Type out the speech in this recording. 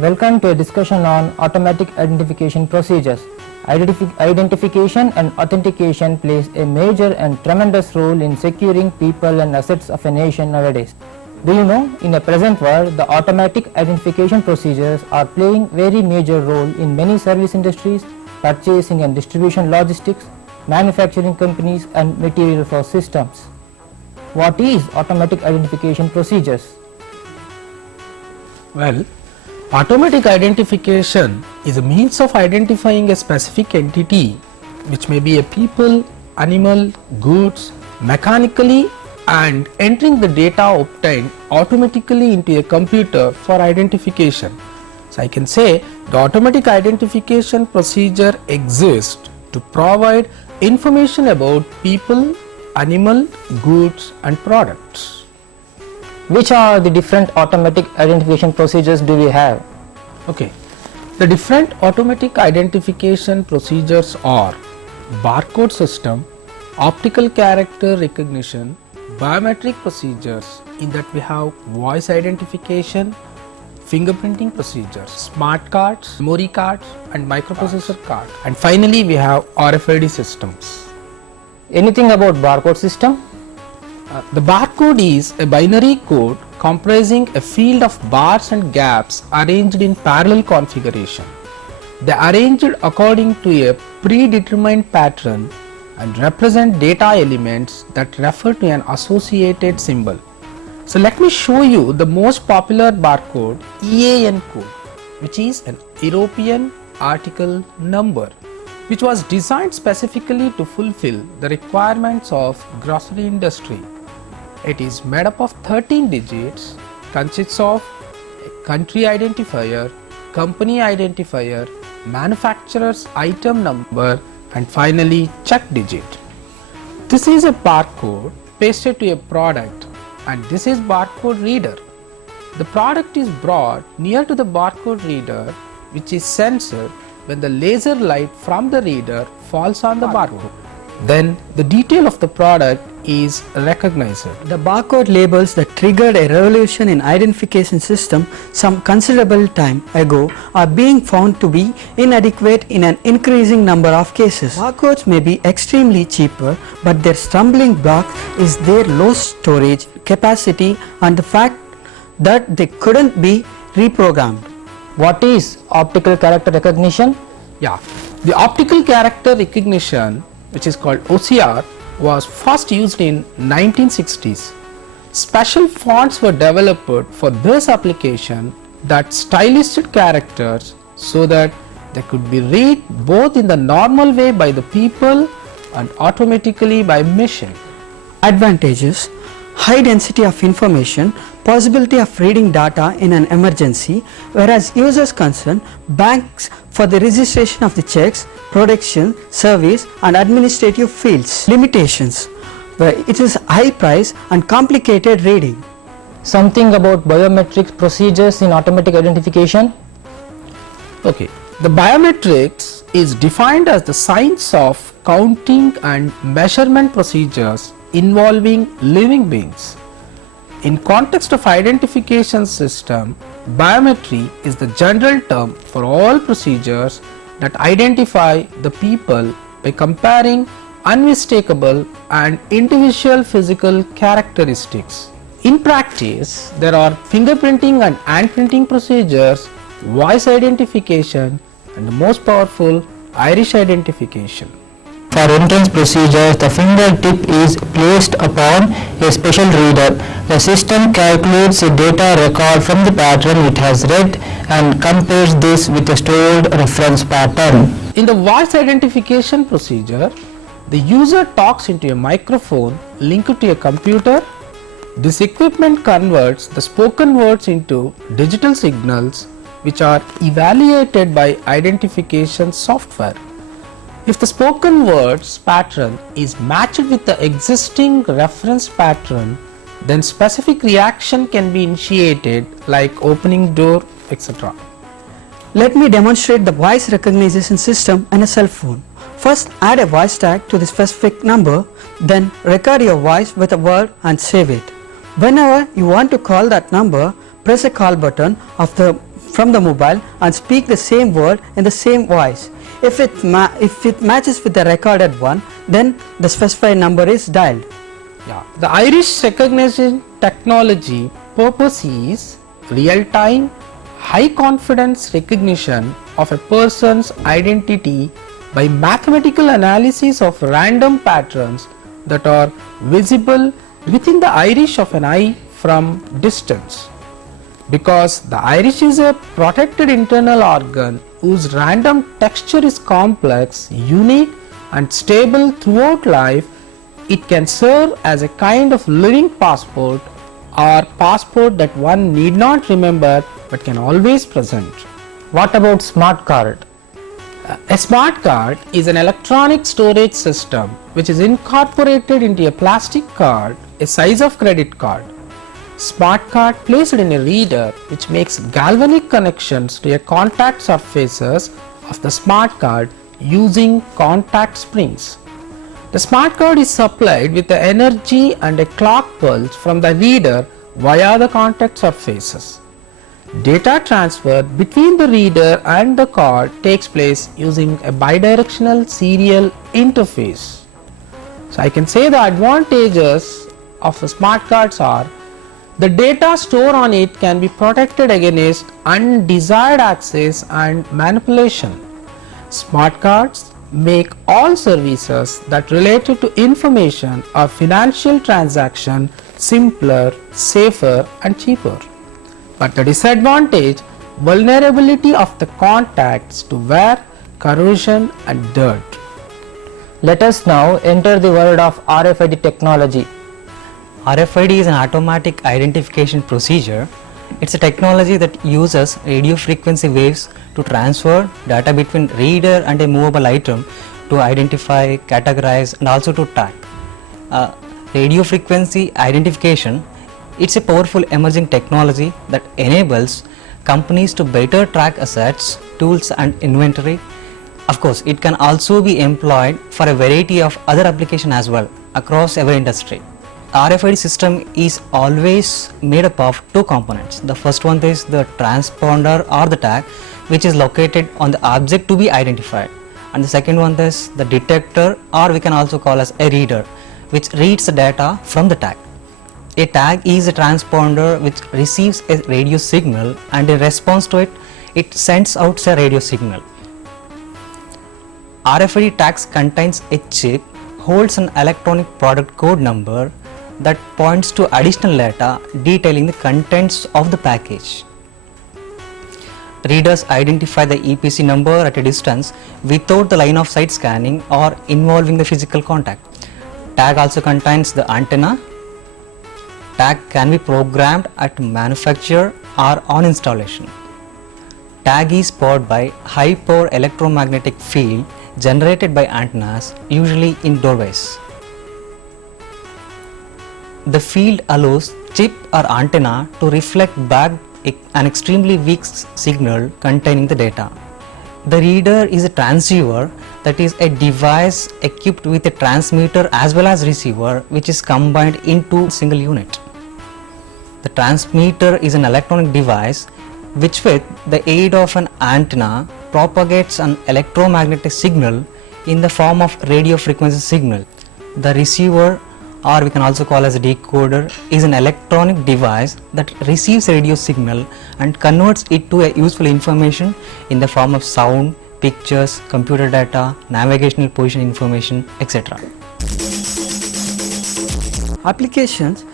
Welcome to a discussion on automatic identification procedures. Identification and authentication plays a major and tremendous role in securing people and assets of a nation nowadays. Do you know, in the present world, the automatic identification procedures are playing very major role in many service industries, purchasing and distribution logistics, manufacturing companies and material flow systems. What is automatic identification procedures? Well, automatic identification is a means of identifying a specific entity, which may be a people, animal, goods, mechanically, and entering the data obtained automatically into a computer for identification. So I can say the automatic identification procedure exists to provide information about people, animal, goods and products. Which are the different automatic identification procedures do we have? Okay, the different automatic identification procedures are barcode system, optical character recognition, biometric procedures, in that we have voice identification, fingerprinting procedures, smart cards, memory cards and microprocessor cards, and finally we have RFID systems. Anything about barcode system? The barcode is a binary code comprising a field of bars and gaps arranged in parallel configuration. They are arranged according to a predetermined pattern and represent data elements that refer to an associated symbol. So let me show you the most popular barcode, EAN code, which is an European article number, which was designed specifically to fulfill the requirements of grocery industry. It is made up of 13 digits, consists of a country identifier, company identifier, manufacturer's item number and finally check digit. This is a barcode pasted to a product and this is barcode reader. The product is brought near to the barcode reader, which is censored when the laser light from the reader falls on the barcode. Then the detail of the product is recognized. The barcode labels that triggered a revolution in identification system some considerable time ago are being found to be inadequate in an increasing number of cases. Barcodes may be extremely cheaper, but their stumbling block is their low storage capacity and the fact that they couldn't be reprogrammed. What is optical character recognition? Yeah, the optical character recognition, which is called OCR, was first used in 1960s. Special fonts were developed for this application that stylised characters so that they could be read both in the normal way by the people and automatically by machine. Advantages: high density of information, possibility of reading data in an emergency, whereas users concern banks for the registration of the checks, production, service and administrative fields. Limitations: where it is high price and complicated reading. Something about biometric procedures in automatic identification? Okay, the biometrics is defined as the science of counting and measurement procedures involving living beings. In context of identification system, biometry is the general term for all procedures that identify the people by comparing unmistakable and individual physical characteristics. In practice, there are fingerprinting and handprinting procedures, voice identification and the most powerful, iris identification. For entrance procedures, the fingertip is placed upon a special reader. The system calculates a data record from the pattern it has read and compares this with a stored reference pattern. In the voice identification procedure, the user talks into a microphone linked to a computer This equipment converts the spoken words into digital signals which are evaluated by identification software. If the spoken words pattern is matched with the existing reference pattern, then specific reaction can be initiated like opening door, etc. Let me demonstrate the voice recognition system in a cell phone. First, add a voice tag to the specific number, then record your voice with a word and save it. Whenever you want to call that number, press a call button from the mobile and speak the same word in the same voice. If it matches with the recorded one, then the specified number is dialed. The iris recognition technology purpose is real-time, high-confidence recognition of a person's identity by mathematical analysis of random patterns that are visible within the iris of an eye from distance. Because the iris is a protected internal organ whose random texture is complex, unique and stable throughout life, it can serve as a kind of living passport or passport that one need not remember but can always present. What about smart card? A smart card is an electronic storage system which is incorporated into a plastic card, a size of credit card. Smart card placed in a reader which makes galvanic connections to a contact surfaces of the smart card using contact springs. The smart card is supplied with the energy and a clock pulse from the reader via the contact surfaces. Data transfer between the reader and the card takes place using a bidirectional serial interface. So I can say the advantages of smart cards are the data stored on it can be protected against undesired access and manipulation. Smart cards make all services that related to information or financial transaction simpler, safer and cheaper. But the disadvantage, vulnerability of the contacts to wear, corrosion and dirt. Let us now enter the world of RFID technology. RFID is an automatic identification procedure. It's a technology that uses radio frequency waves to transfer data between reader and a movable item to identify, categorize and also to tag. Radio frequency identification, it's a powerful emerging technology that enables companies to better track assets, tools and inventory. Of course, it can also be employed for a variety of other applications as well across every industry. RFID system is always made up of two components. The first one is the transponder or the tag, which is located on the object to be identified, and the second one is the detector, or we can also call as a reader, which reads the data from the tag. A tag is a transponder which receives a radio signal, and in response to it, it sends out a radio signal. RFID tags contains a chip, holds an electronic product code number that points to additional data detailing the contents of the package. Readers identify the EPC number at a distance without the line of sight scanning or involving the physical contact. Tag also contains the antenna. Tag can be programmed at manufacture or on installation. Tag is powered by high power electromagnetic field generated by antennas, usually in doorways. The field allows chip or antenna to reflect back an extremely weak signal containing the data. The reader is a transceiver, that is a device equipped with a transmitter as well as receiver, which is combined into a single unit. The transmitter is an electronic device which, with the aid of an antenna, propagates an electromagnetic signal in the form of radio frequency signal. The receiver, or we can also call as a decoder, is an electronic device that receives a radio signal and converts it to a useful information in the form of sound, pictures, computer data, navigational position information, etc. Applications